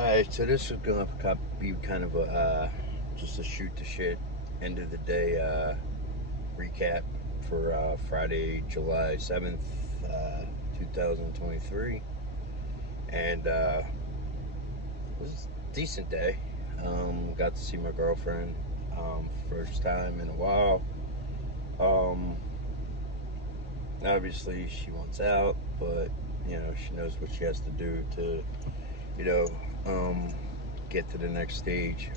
Alright, so this is gonna be kind of a just a shoot the shit end of the day recap for Friday, July 7th, 2023, and it was a decent day. Got to see my girlfriend first time in a while. Um, Obviously, she wants out, but she knows what she has to do to you know um, get to the next stage.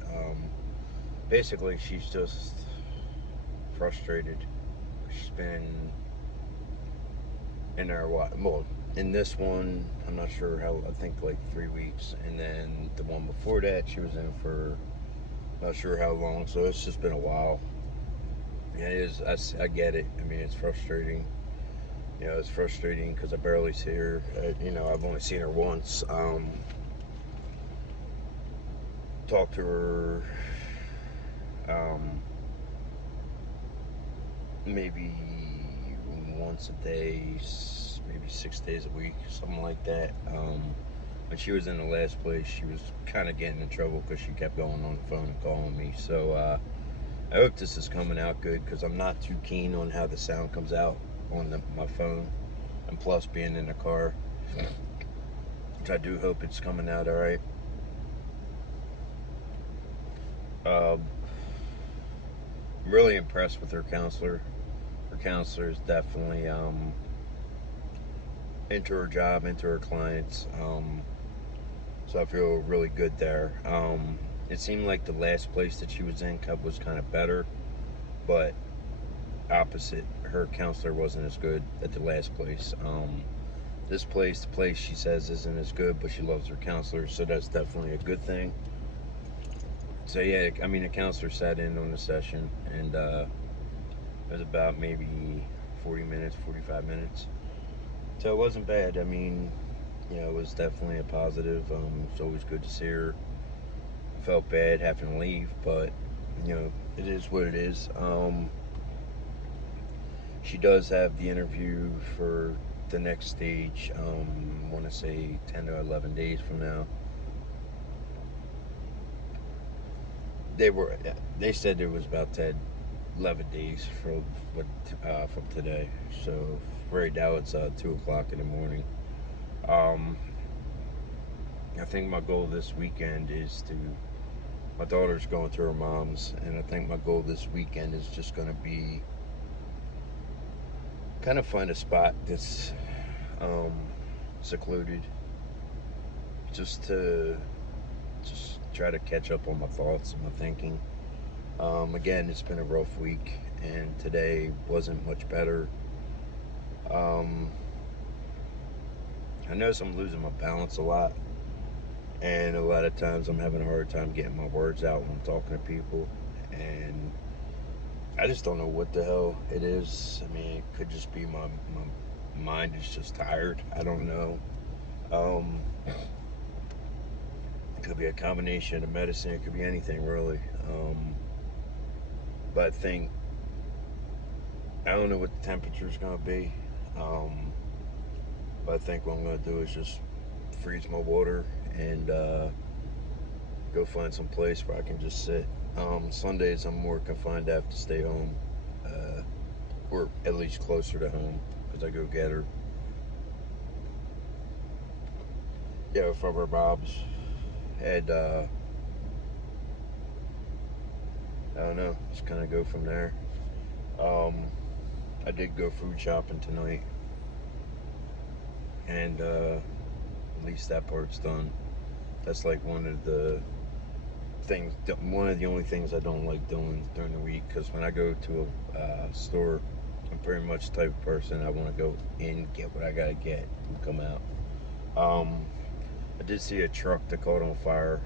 Basically, she's just frustrated. She's been in our well, in this one, I'm not sure how. I think like 3 weeks, and then the one before that, she was in for not sure how long. So it's just been a while. And it is. I get it. I mean, it's frustrating. It's frustrating because I barely see her. I've only seen her once. Talk to her. Um, Maybe once a day, maybe 6 days a week, something like that. When she was in the last place, she was kind of getting in trouble because she kept going on the phone and calling me. So I hope this is coming out good because I'm not too keen on how the sound comes out on my phone, and plus being in the car, which I do hope it's coming out all right. I'm really impressed with her counselor. Her counselor is definitely into her job, into her clients. So I feel really good there. It seemed like the last place that she was in was kind of better, but opposite, her counselor wasn't as good at the last place. This place, the place she says isn't as good, but she loves her counselor, so that's definitely a good thing. So yeah, I mean, the counselor sat in on the session, and it was about maybe 40 minutes, 45 minutes. So it wasn't bad. I mean, it was definitely a positive. It's always good to see her. I felt bad having to leave, but it is what it is. She does have the interview for the next stage. I want to say 10 to 11 days from now. They were. They said it was about 10, 11 days from today. So right now it's 2 o'clock in the morning. Um, I think my goal this weekend is to. My daughter's going to her mom's, and I think my goal this weekend is just going to be kind of find a spot that's um, secluded, just to just try to catch up on my thoughts and my thinking. Again, it's been a rough week, and today wasn't much better. Um, I notice I'm losing my balance a lot, and a lot of times I'm having a hard time getting my words out when I'm talking to people, and I just don't know what the hell it is. I mean, it could just be my mind is just tired. I don't know. Um, it could be a combination of medicine. It could be anything really. But I think I don't know what the temperature is gonna be. Um, but I think what I'm gonna do is just freeze my water and go find some place where I can just sit. Sundays I'm more confined. I have to stay home, or at least closer to home, because I go get her. Yeah, from her mom's, and I don't know. Just kind of go from there. Um, I did go food shopping tonight, and at least that part's done. That's like one of the only things I don't like doing during the week. Because when I go to a store, I'm pretty much the type of person I want to go in, get what I gotta get, and come out. Um, I did see a truck that caught on fire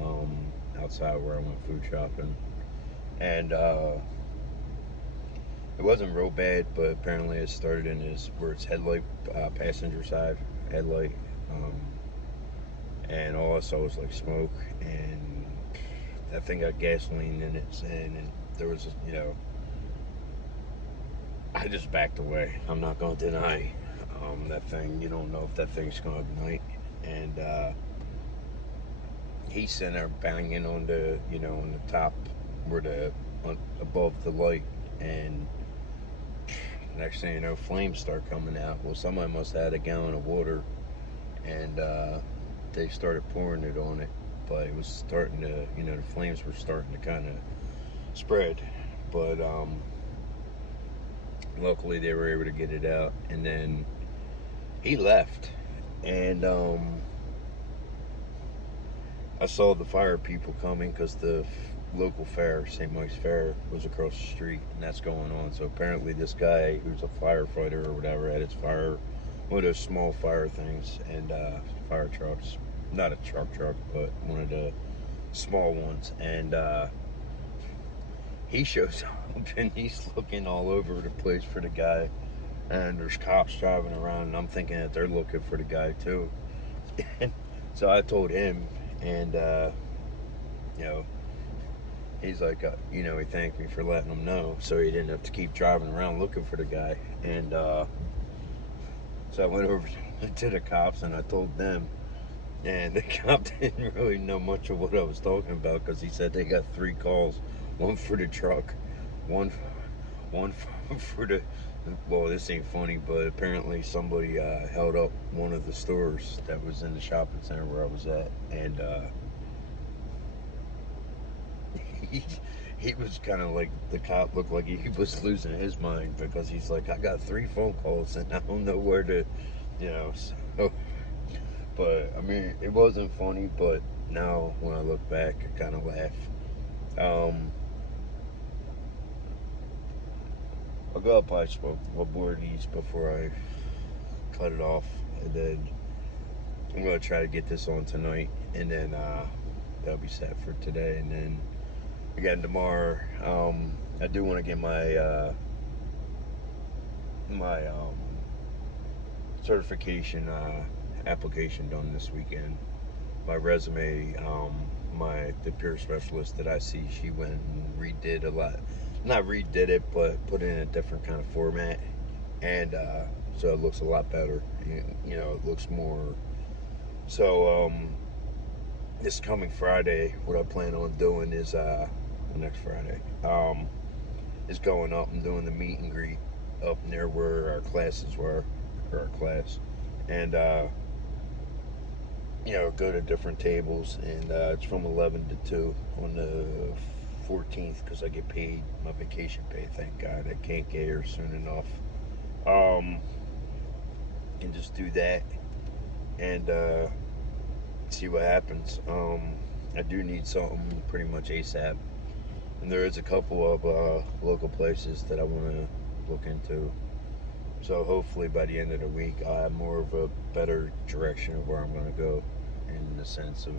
um, outside where I went food shopping, and it wasn't real bad, but apparently it started in his where its headlight, passenger side headlight, um, and all I saw was like smoke, and that thing got gasoline in it, and there was, I just backed away. I'm not going to deny that thing. You don't know if that thing's going to ignite, and he's sitting there banging on the, on the top where above the light, and next thing you know, flames start coming out. Well, somebody must have had a gallon of water, and they started pouring it on it, but it was starting to, the flames were starting to kind of spread. But luckily, they were able to get it out, and then he left, and I saw the fire people coming because the local fair, St. Mike's Fair, was across the street, and that's going on. So apparently, this guy who's a firefighter or whatever had his one of those small fire things, and fire trucks, not a truck, but one of the small ones, and he shows up and he's looking all over the place for the guy, and there's cops driving around, and I'm thinking that they're looking for the guy too. So I told him, and you know, he's like, he thanked me for letting him know, so he didn't have to keep driving around looking for the guy. And so I went over to the cops and I told them, and the cop didn't really know much of what I was talking about, because he said they got 3 calls, one for the truck, one for the. Well, this ain't funny, but apparently somebody held up one of the stores that was in the shopping center where I was at, and he was kind of like, the cop looked like he was losing his mind, because he's like, I got 3 phone calls and I don't know where to, so. But I mean, it wasn't funny, but now when I look back, I kind of laugh. I'll go up, I smoke a more of these before I cut it off, and then I'm gonna try to get this on tonight, and then that'll be set for today. And then again tomorrow, I do want to get my certification application done this weekend. My resume, the peer specialist that I see, she went and redid a lot. Not redid it, but put it in a different kind of format, and so it looks a lot better. It looks more. So this coming Friday, what I plan on doing is next Friday, is going up and doing the meet and greet up near where our classes were, or our class, and go to different tables, and it's from 11 to 2 on the 14th, because I get paid my vacation pay, thank God. I can't get here soon enough. And just do that, and see what happens. I do need something pretty much ASAP, and there is a couple of local places that I want to look into. So hopefully by the end of the week, I'll have more of a better direction of where I'm going to go, in the sense of,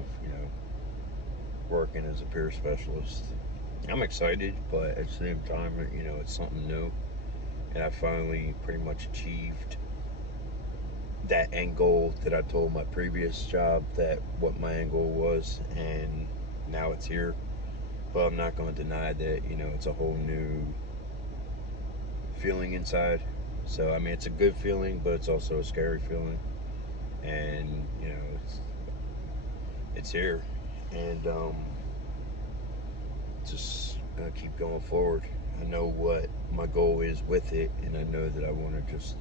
working as a peer specialist. I'm excited, but at the same time, it's something new, and I finally pretty much achieved that end goal that I told my previous job that what my end goal was, and now it's here. But I'm not going to deny that, it's a whole new feeling inside. So I mean, it's a good feeling, but it's also a scary feeling, and it's here, and just gonna keep going forward. I know what my goal is with it, and I know that I want to just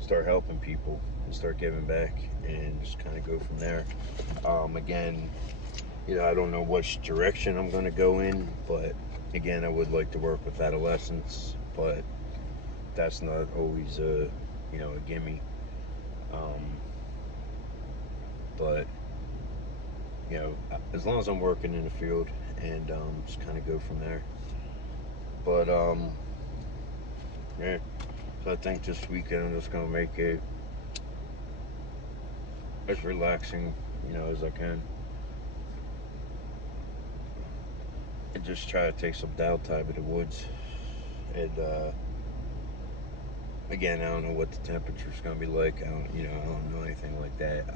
start helping people and start giving back, and just kind of go from there. Again, I don't know which direction I'm going to go in, but again, I would like to work with adolescents, but that's not always a gimme. But as long as I'm working in the field, and just kind of go from there. But yeah. So I think this weekend I'm just gonna make it as relaxing, as I can, and just try to take some downtime in the woods. And again, I don't know what the temperature's gonna be like. I don't know anything like that.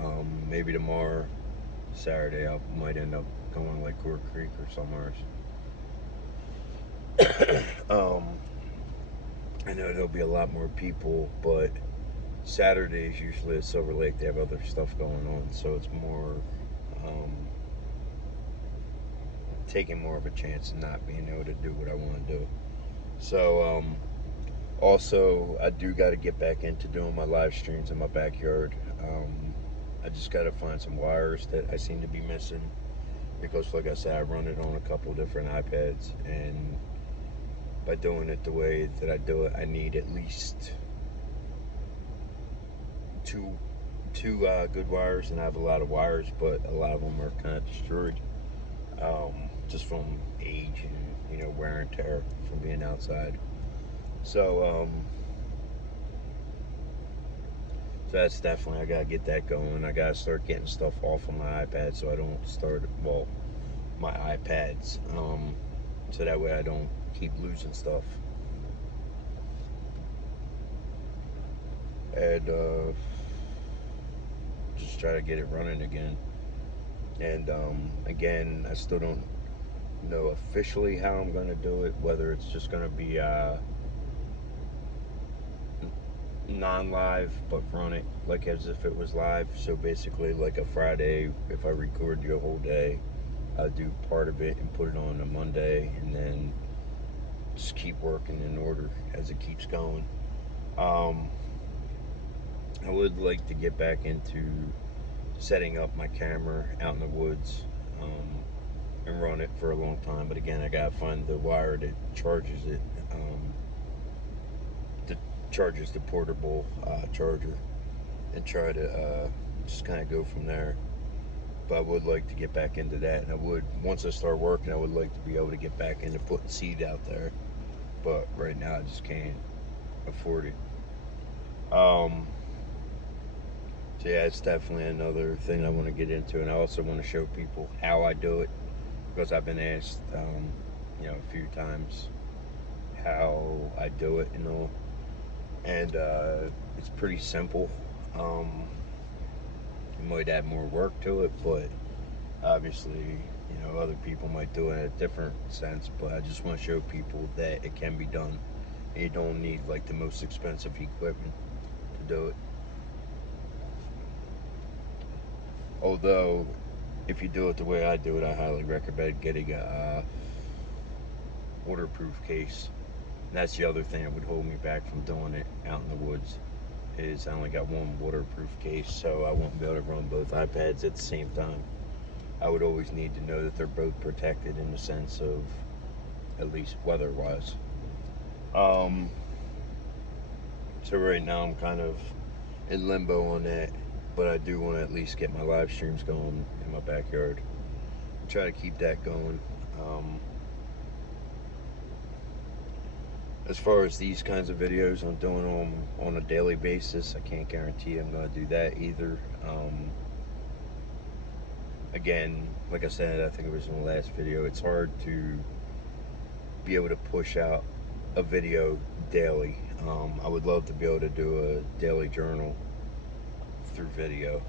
Maybe tomorrow, Saturday, I might end up going to like Gore Creek or somewhere. I know there'll be a lot more people, but Saturdays usually at Silver Lake they have other stuff going on, so it's more taking more of a chance and not being able to do what I want to do. So, also, I do got to get back into doing my live streams in my backyard. I just got to find some wires that I seem to be missing because, like I said, I run it on a couple different iPads, and by doing it the way that I do it, I need at least two good wires, and I have a lot of wires, but a lot of them are kind of destroyed, just from age and wear and tear from being outside. So so that's definitely, I gotta get that going. I gotta start getting stuff off of my iPad so I don't start my iPads, so that way I don't keep losing stuff. And just try to get it running again. And again, I still don't know officially how I'm gonna do it. Whether it's just gonna be non-live, but run it like as if it was live. So basically, like a Friday, if I record you a whole day, I'll do part of it and put it on a Monday, and then just keep working in order as it keeps going. I would like to get back into setting up my camera out in the woods, and run it for a long time. But again, I gotta find the wire that charges it, that charges the portable charger, and try to just kind of go from there. But I would like to get back into that, and I would, once I start working, I would like to be able to get back into putting seed out there. But right now, I just can't afford it. So yeah, it's definitely another thing I want to get into, and I also want to show people how I do it, because I've been asked, a few times how I do it, and it's pretty simple. You might add more work to it, but obviously, other people might do it in a different sense. But I just want to show people that it can be done. You don't need like the most expensive equipment to do it. Although, if you do it the way I do it, I highly recommend getting a waterproof case. And that's the other thing that would hold me back from doing it out in the woods, is I only got one waterproof case, so I won't be able to run both iPads at the same time. I would always need to know that they're both protected in the sense of, at least weather-wise. So right now I'm kind of in limbo on that, but I do want to at least get my live streams going in my backyard. Try to keep that going. As far as these kinds of videos, I'm doing them on a daily basis. I can't guarantee I'm going to do that either. Again, like I said, I think it was in the last video, it's hard to be able to push out a video daily. I would love to be able to do a daily journal through video,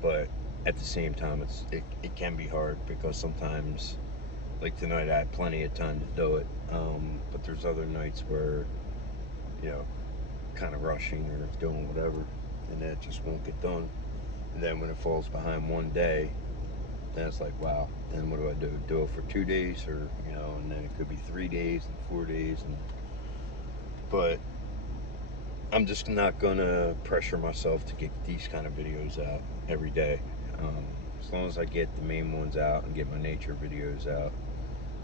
but at the same time, it can be hard, because sometimes, like tonight, I had plenty of time to do it, but there's other nights where, kind of rushing or doing whatever, and that just won't get done. And then when it falls behind one day, then it's like, wow, then what do I do? Do it for 2 days, or, and then it could be 3 days and 4 days. But I'm just not going to pressure myself to get these kind of videos out every day. As long as I get the main ones out and get my nature videos out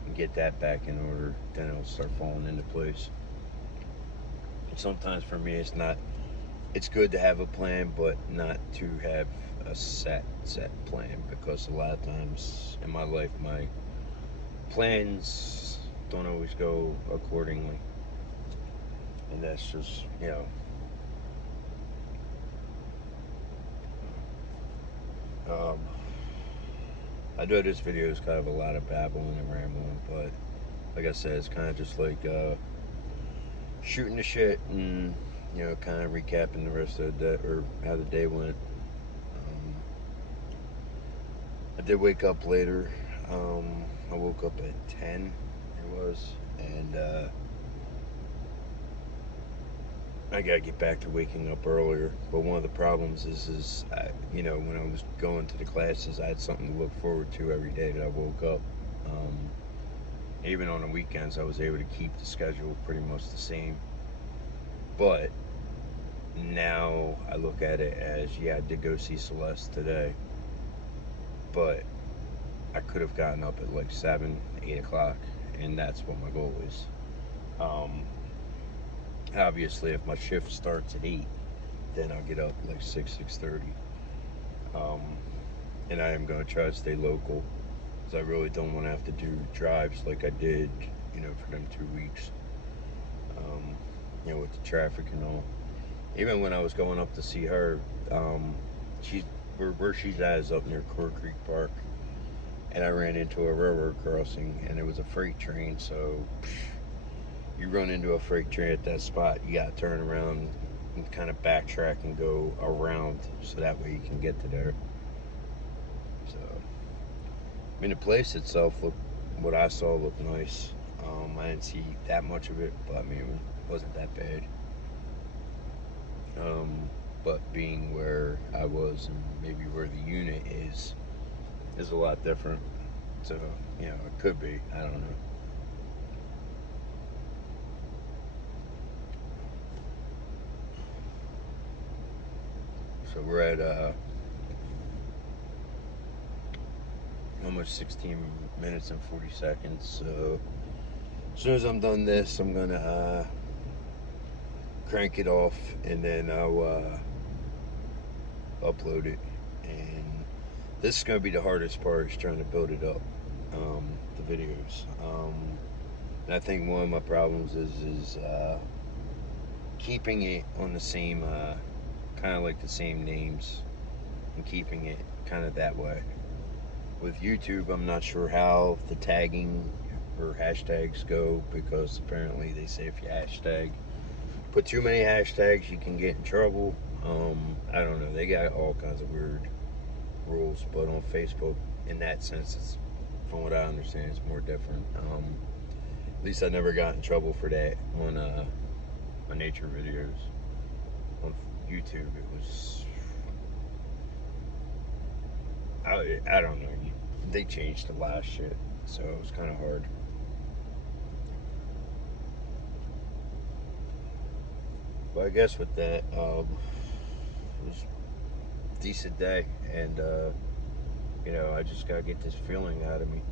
and get that back in order, then it'll start falling into place. Sometimes for me, it's good to have a plan, but not to have a set plan, because a lot of times in my life, my plans don't always go accordingly, and that's just, I know this video is kind of a lot of babbling and rambling, but like I said, it's kind of just like shooting the shit, and kind of recapping the rest of the day, or how the day went. I did wake up later. I woke up at 10, it was, and I gotta get back to waking up earlier. But one of the problems is you know, when I was going to the classes, I had something to look forward to every day that I woke up. Um, Even on the weekends, I was able to keep the schedule pretty much the same. But now I look at it as, yeah, I did go see Celeste today, but I could have gotten up at like 7, 8 o'clock, and that's what my goal is. Um, Obviously, if my shift starts at 8, then I'll get up like 6, 6:30. Um, and I am going to try to stay local because I really don't want to have to do drives like I did, you know, for them 2 weeks, um, you know, with the traffic and all. Even when I was going up to see her, um, she's where she's at is up near Core Creek Park, and I ran into a railroad crossing, and it was a freight train. So you run into a freight train at that spot, you got to turn around and kind of backtrack and go around, so that way you can get to there. So, I mean, the place itself looked, what I saw looked nice. I didn't see that much of it, but I mean, it wasn't that bad. Um, but being where I was and maybe where the unit is a lot different. So, you know, it could be. I don't know. So we're at almost 16 minutes and 40 seconds. So as soon as I'm done this, I'm gonna crank it off, and then I'll upload it. And this is gonna be the hardest part, is trying to build it up, the videos. And I think one of my problems is keeping it on the same kind of like the same names, and keeping it kind of that way. With YouTube, I'm not sure how the tagging or hashtags go, because apparently they say if you put too many hashtags, you can get in trouble. I don't know. They got all kinds of weird rules, but on Facebook, in that sense, it's, from what I understand, it's more different. At least I never got in trouble for that on my nature videos. On YouTube, it was, I don't know. They changed a lot of shit, so it was kind of hard. But I guess with that, it was a decent day, and you know, I just gotta get this feeling out of me.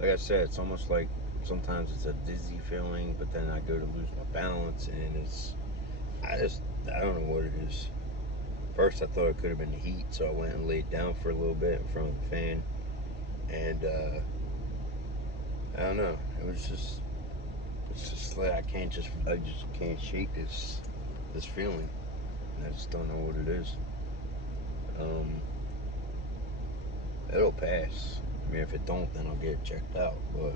Like I said, it's almost like sometimes it's a dizzy feeling, but then I go to lose my balance, and I don't know what it is. First, I thought it could have been the heat, so I went and laid down for a little bit in front of the fan, and I don't know. It's just like I just can't shake this feeling. I just don't know what it is. Um, it'll pass. I mean, if it don't, then I'll get it checked out. But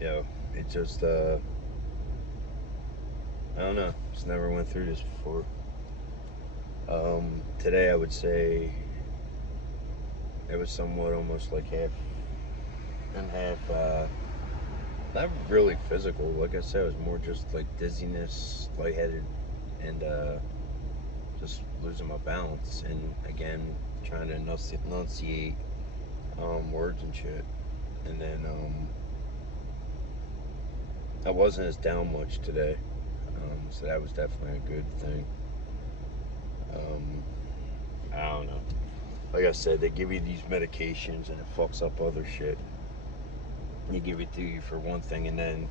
you know, it just I don't know. Just never went through this before. Today I would say it was somewhat almost like half and half. Not really physical. Like I said, it was more just like dizziness, lightheaded, and just losing my balance. And again, trying to enunciate words and shit. And then I wasn't as down much today, so that was definitely a good thing. Um, I don't know. Like I said, they give you these medications and it fucks up other shit. They give it to you for one thing, and then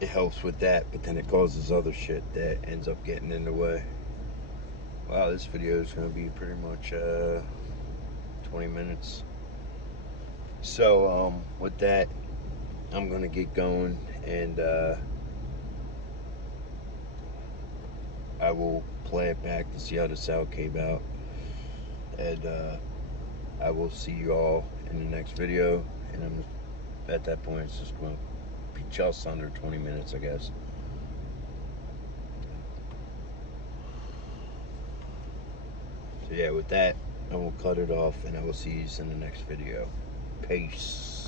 it helps with that, but then it causes other shit that ends up getting in the way. Wow, this video is going to be pretty much 20 minutes. So, with that, I'm going to get going, and I will play it back to see how the sound came out. And I will see you all in the next video. And at that point, it's just going to be just under 20 minutes, I guess. So yeah, with that, I will cut it off, and I will see you in the next video. Peace.